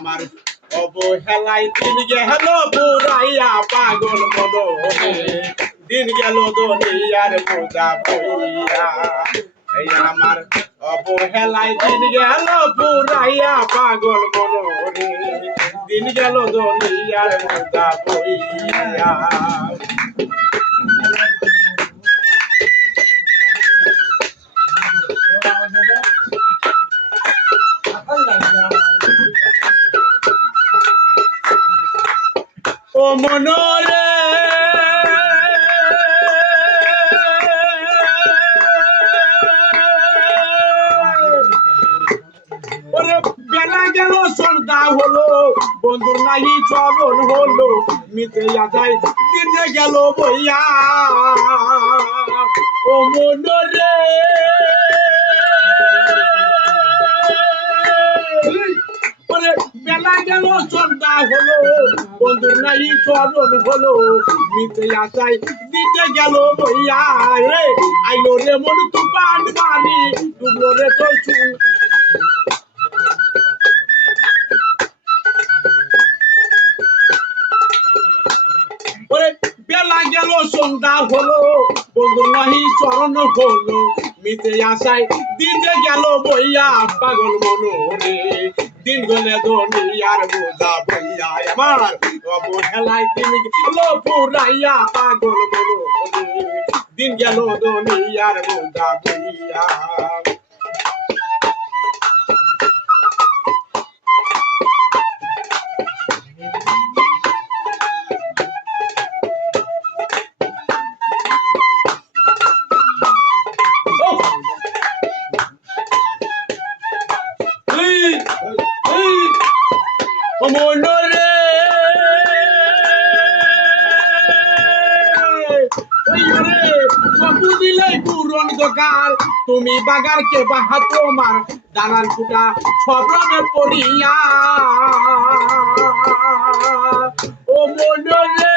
আমার অবহেলায় দিন গেল পুরাইয়া পাগল মনে দিন গেল দুনিয়ার বোঝা বইয়া আমার অবহেলায় দিন গেল পুরাইয়া পাগল মনে দিন গেল দুনিয়ার বোঝা বইয়া ও মনরে ওরে বেলা গেল সন্ধ্যা হলো বন্ধুর নাহি চরণ হলো মিটে যায় দিনে গেল বইয়া ও মনরে বেলা গেল সন্ধ্যা হলো বন্ধুর নাই চরণ হলো মিটে আসাই দিতে গেল বইয়া রে আইলো রে মন তুফান মারি ডুবলো রে তোর চুল ওরে বেলা গেল সন্ধ্যা হলো বন্ধুর নাহি চরণ হলো মিটে আসাই দিতে গেল বইয়া পাগল মনোরে দিন গলে দুনিয়ার বোঝা বইয়া আমার অবহেলায় দিন গেল পুরাইয়া পাগল মনোরে দিন গেল দুনিয়ার বোঝা বইয়া মনরে সবু দিলেই পূরণ দোকান তুমি বাগার কে বাহা তোমার দালান ফুটা সব রঙে পড়িয়া ও মনরে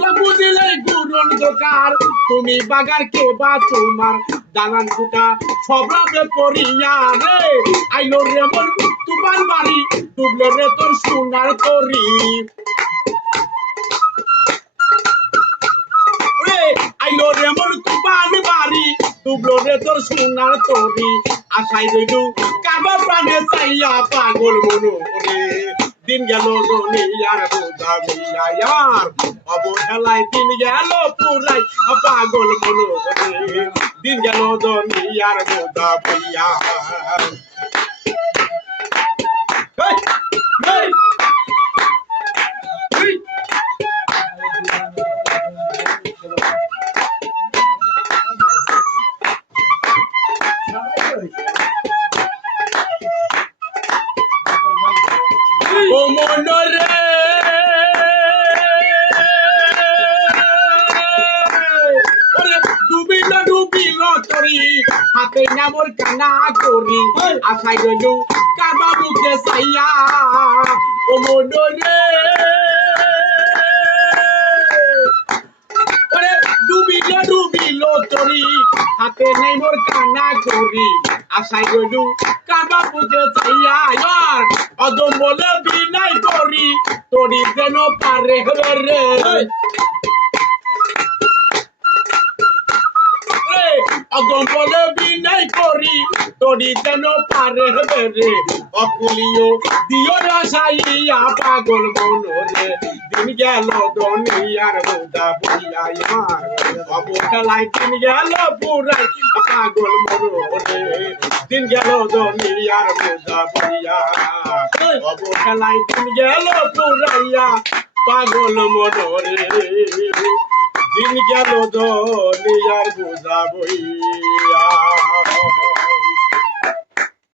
সবু দিলেই পূরণ দোকান তুমি বাগার কে বা তোমার দালান ফুটা সব রঙে পড়িয়া রে আইলো রে মন তোমার বাড়ি ডুবলো রে তোর সোনার তরি আইলো রে মন তোমার বাড়ি ডুবলো রে তোর সোনার তরি আশাই রইলু কাবা প্রাণে চাইয়া পাগল মনোরে দিন গেল দুনিয়ার বোঝা বইয়া আমার অবহেলায় দিন গেল পুরাই পাগল মনোরে দিন গেল দুনিয়ার বোঝা বইয়া ও মনরে ডুবিল তরি হাতে নামর কানা করি আশাই গেল কাবা মুখে চাইয়া ও মনরে ডুবিল তরি হাতে নাই মোর কানা করি আশাই গেল কাবা মুখে চাইয়া আর অদম বলে বিনাই করি তরি যেন পারে রে অদম বলে বিনাই করি তরি যেন পারে রে অকুলিও দিও রাসাইয়া পাগল মনোরে দিন গেল দুনিয়ার বোঝা বইয়া আমার অবহেলায় দিন গেল পুরাই পাগল মনোরে দিন গেল দুনিয়ার বোঝা বইয়া অবহেলায় দিন গেল পুরাইয়া পাগল মনোরে দিন গেল দুনিয়ার বোঝা বইয়া